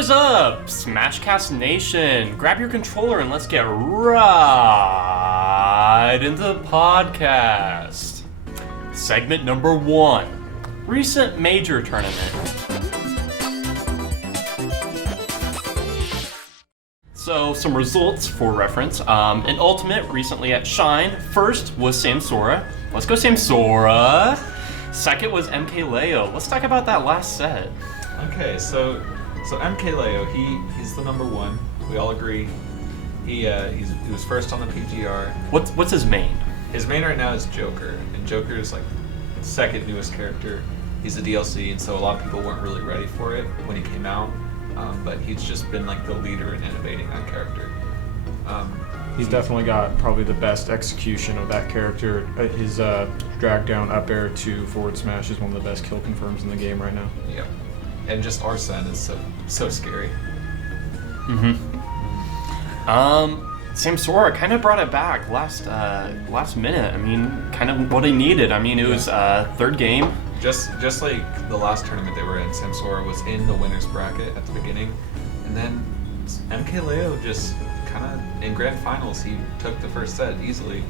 is up, SMASHCAST Nation? Grab your controller and let's get right into the podcast. Segment number 1, recent major tournament. So, some results for reference. In Ultimate, recently at Shine, first was Samsora. Let's go Samsora. Second was MK Leo. Let's talk about that last set. Okay, so MK Leo, he's the number one. We all agree. He was first on the PGR. What's his main? His main right now is Joker, and Joker is like the second newest character. He's a DLC, and so a lot of people weren't really ready for it when he came out. But he's just been like the leader in innovating that character. He's definitely got probably the best execution of that character. His drag down up air to forward smash is one of the best kill confirms in the game right now. Yep. And just Arsene is so scary. Samsora kind of brought it back last minute. I mean, kind of what he needed. I mean, it was third game. Just like the last tournament they were in, Samsora was in the winner's bracket at the beginning, and then MK Leo just kind of, in grand finals, he took the first set easily.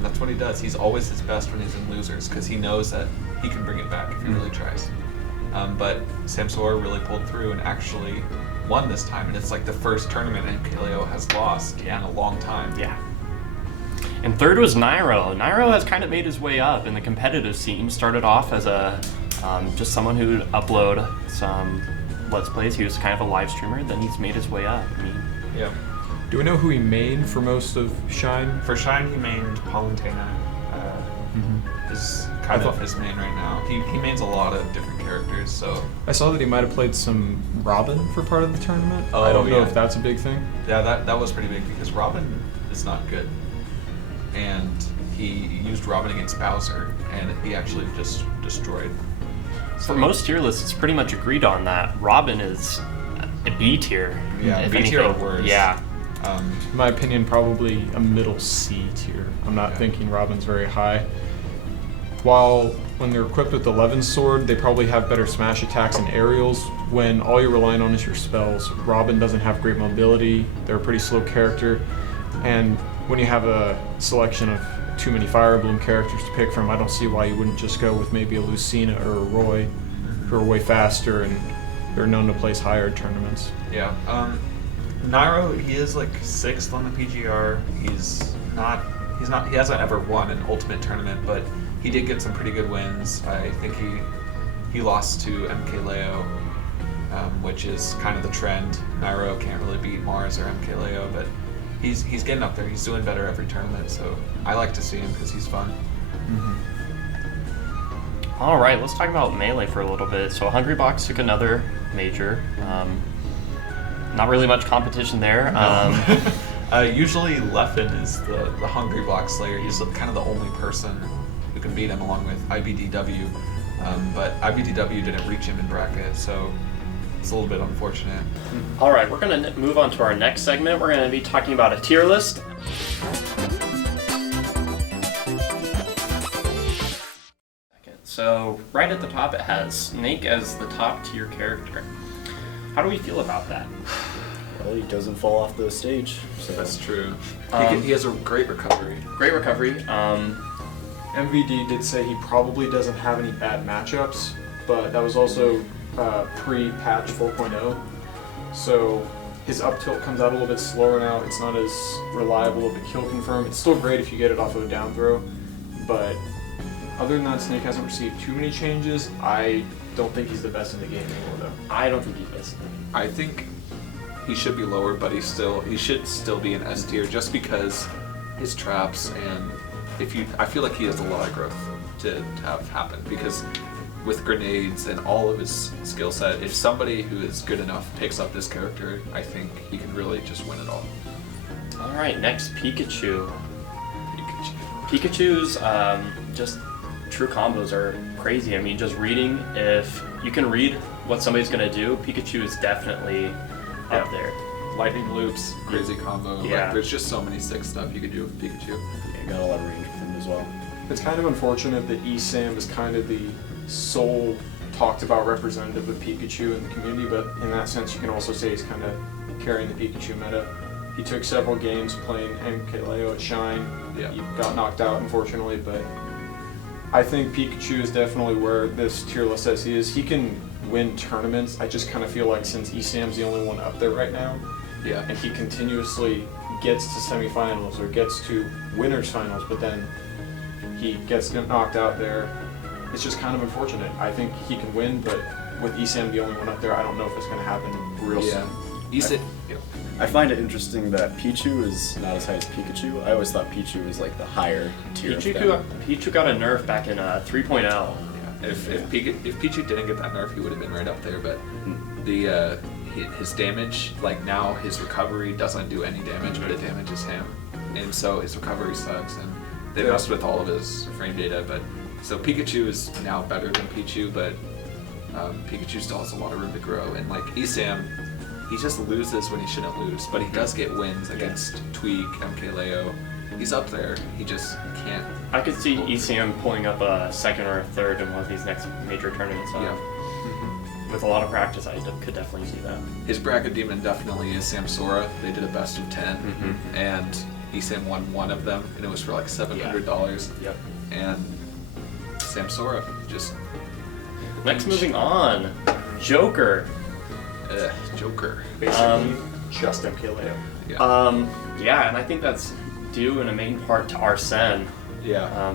That's what he does. He's always his best when he's in losers, because he knows that he can bring it back if he really tries. But Samsora really pulled through and actually won this time, and it's like the first tournament MK Leo has lost in a long time. Yeah. And third was Nairo. Nairo has kind of made his way up in the competitive scene. Started off as a just someone who would upload some Let's Plays. He was kind of a live streamer. Then he's made his way up. I mean, yeah. Do we know who he mained for most of Shine? For Shine, he mained Palutena. Is kind of his main right now. He mains a lot of different characters. So I saw that he might have played some Robin for part of the tournament. Oh, I don't know yeah. if that's a big thing. Yeah, that was pretty big because Robin is not good. And he used Robin against Bowser, and he actually just destroyed. For most tier lists, it's pretty much agreed on that Robin is a B tier. Yeah, B tier or worse. Yeah. In my opinion, probably a middle C tier. I'm not thinking Robin's very high. While when they're equipped with the Levin sword, they probably have better smash attacks and aerials. When all you're relying on is your spells, Robin doesn't have great mobility. They're a pretty slow character, and when you have a selection of too many Fire Emblem characters to pick from, I don't see why you wouldn't just go with maybe a Lucina or a Roy, who are way faster and they're known to place higher tournaments. Yeah. Nairo, he is like 6th on the PGR. He hasn't ever won an Ultimate tournament, but he did get some pretty good wins. I think he lost to MK Leo, which is kind of the trend. Nairo can't really beat Mars or MK Leo, but he's getting up there. He's doing better every tournament, so I like to see him because he's fun. All right, let's talk about Melee for a little bit. So Hungry Box took another major. Not really much competition there. Usually Leffen is the Hungry Box Slayer. He's kind of the only person who can beat him, along with IBDW. But IBDW didn't reach him in bracket, so it's a little bit unfortunate. All right, we're going to move on to our next segment. We're going to be talking about a tier list. So right at the top, it has Snake as the top tier character. How do we feel about that? Well, he doesn't fall off the stage. So. That's true. He has a great recovery. Great recovery. MVD did say he probably doesn't have any bad matchups, but that was also pre-patch 4.0. So his up tilt comes out a little bit slower now. It's not as reliable of a kill confirm. It's still great if you get it off of a down throw, but other than that, Snake hasn't received too many changes. I don't think he's the best in the game anymore, though. I don't think he's best. I think he should be lower, but he should still be an S tier just because his traps and I feel like he has a lot of growth to have happen because with grenades and all of his skill set, if somebody who is good enough picks up this character, I think he can really just win it all. All right, next Pikachu. Pikachu's just true combos are crazy. I mean, just reading, if you can read what somebody's going to do, Pikachu is definitely up there. Lightning loops, crazy combo. Yeah. Like, there's just so many sick stuff you could do with Pikachu. Yeah, got a lot of range with him as well. It's kind of unfortunate that eSam is kind of the sole talked about representative of Pikachu in the community, but in that sense, you can also say he's kind of carrying the Pikachu meta. He took several games playing MKLeo at Shine. Yeah. He got knocked out, unfortunately, but I think Pikachu is definitely where this tier list says he is. He can win tournaments. I just kind of feel like since ESAM's the only one up there right now, Yeah. and he continuously gets to semifinals or gets to winners finals, but then he gets knocked out there. It's just kind of unfortunate. I think he can win, but with ESAM the only one up there, I don't know if it's going to happen real Yeah. soon. I find it interesting that Pichu is not as high as Pikachu. I always thought Pichu was like the higher tier. of them. Pichu got a nerf back in 3.0. Yeah. If Pichu didn't get that nerf, he would have been right up there. But his damage, like now, his recovery doesn't do any damage, but it damages him, and so his recovery sucks. And they messed with all of his frame data. But so Pikachu is now better than Pichu, but Pikachu still has a lot of room to grow. And like ESAM, he just loses when he shouldn't lose, but he does get wins against Tweak, MKLeo. He's up there. He just can't. I could see ECM pulling up a second or a third in one of these next major tournaments. Yeah. With a lot of practice, I could definitely see that. His bracket demon definitely is Samsora. They did a best of 10, and ESAM won one of them, and it was for like $700. Yep. And Samsora just. Next, moving on, Joker. Joker. Basically, just MKLeo. Yeah. Yeah, and I think that's due in a main part to Arsene. Yeah.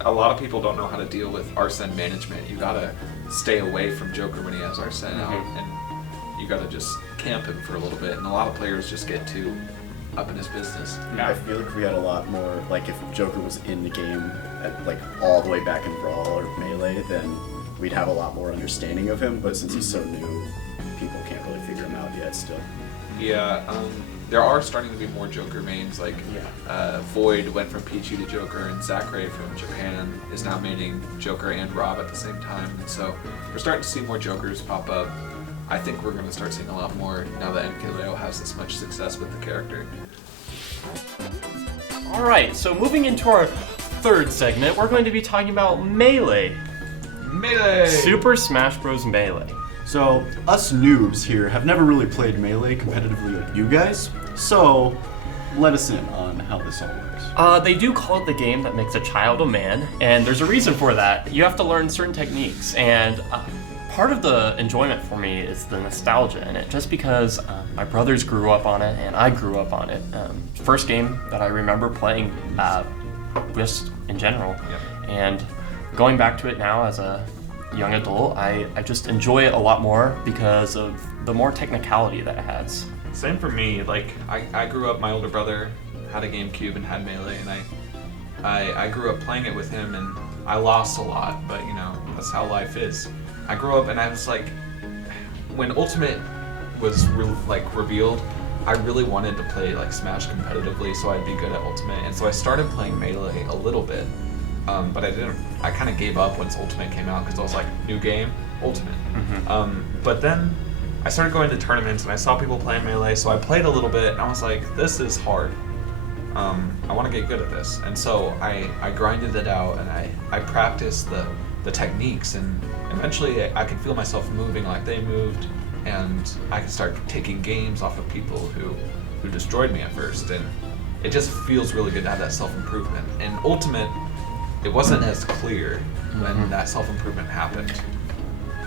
A lot of people don't know how to deal with Arsene management. You gotta stay away from Joker when he has Arsene out, and you gotta just camp him for a little bit. And a lot of players just get too up in his business. Yeah. I feel like we had a lot more, like if Joker was in the game, like all the way back in Brawl or Melee, then we'd have a lot more understanding of him, but since he's so new, people can't really figure him out yet still. Yeah, there are starting to be more Joker mains, like Void went from Pichu to Joker, and Zachary from Japan is now maining Joker and Rob at the same time, and so we're starting to see more Jokers pop up. I think we're going to start seeing a lot more now that MKLeo has this much success with the character. Alright, so moving into our third segment, we're going to be talking about Melee. Melee! Super Smash Bros. Melee. So, us noobs here have never really played Melee competitively like you guys, so let us in on how this all works. They do call it the game that makes a child a man, and there's a reason for that. You have to learn certain techniques, and part of the enjoyment for me is the nostalgia in it, just because my brothers grew up on it, and I grew up on it. First game that I remember playing just in general, and going back to it now as a young adult, I just enjoy it a lot more because of the more technicality that it has. Same for me. Like I grew up. My older brother had a GameCube and had Melee, and I grew up playing it with him, and I lost a lot. But you know, that's how life is. I grew up, and I was like, when Ultimate was revealed, I really wanted to play like Smash competitively, so I'd be good at Ultimate, and so I started playing Melee a little bit. But I didn't. I kind of gave up once Ultimate came out because I was like, new game, Ultimate. But then I started going to tournaments and I saw people playing Melee, so I played a little bit and I was like, this is hard. I want to get good at this, and so I grinded it out and I practiced the techniques, and eventually I could feel myself moving like they moved, and I could start taking games off of people who destroyed me at first, and it just feels really good to have that self-improvement. And Ultimate, it wasn't as clear when that self-improvement happened.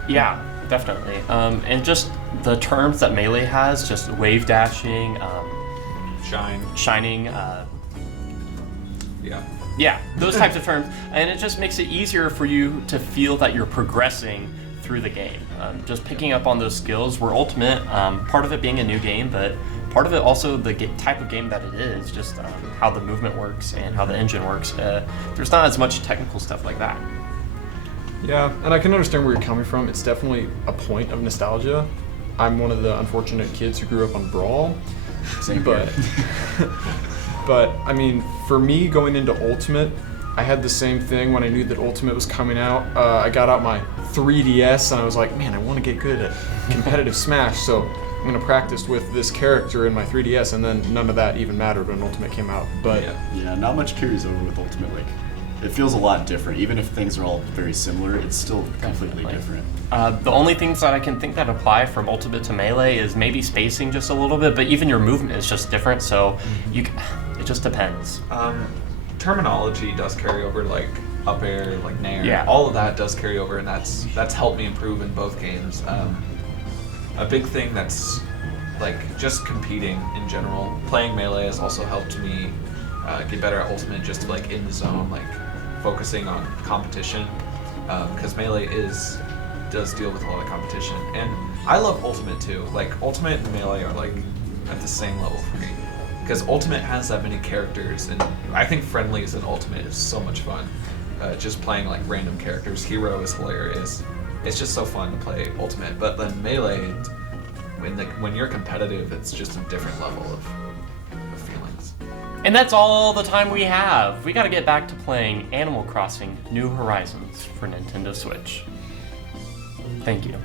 Yeah, definitely. And just the terms that Melee has, just wave dashing, shining, yeah, those types of terms, and it just makes it easier for you to feel that you're progressing through the game. Just picking up on those skills were Ultimate, part of it being a new game, but part of it also the type of game that it is, just how the movement works and how the engine works. There's not as much technical stuff like that. Yeah, and I can understand where you're coming from. It's definitely a point of nostalgia. I'm one of the unfortunate kids who grew up on Brawl. Same but, but, I mean, for me going into Ultimate, I had the same thing when I knew that Ultimate was coming out. I got out my 3DS and I was like, man, I want to get good at competitive Smash, so I'm going to practice with this character in my 3DS, and then none of that even mattered when Ultimate came out. But yeah, not much carries over with Ultimate. Like, it feels a lot different. Even if things are all very similar, it's still completely Definitely. different. The only things that I can think that apply from Ultimate to Melee is maybe spacing just a little bit, but even your movement is just different, so it just depends. Terminology does carry over, like up air, like nair. Yeah. All of that does carry over, and that's helped me improve in both games. A big thing that's like just competing in general. Playing Melee has also helped me get better at Ultimate, just like in the zone, like focusing on competition, because Melee does deal with a lot of competition, and I love Ultimate too. Like Ultimate and Melee are like at the same level for me, because Ultimate has that many characters, and I think Friendlies in Ultimate is so much fun. Just playing like random characters. Hero is hilarious. It's just so fun to play Ultimate. But then Melee, when you're competitive, it's just a different level of feelings. And that's all the time we have. We gotta get back to playing Animal Crossing New Horizons for Nintendo Switch. Thank you.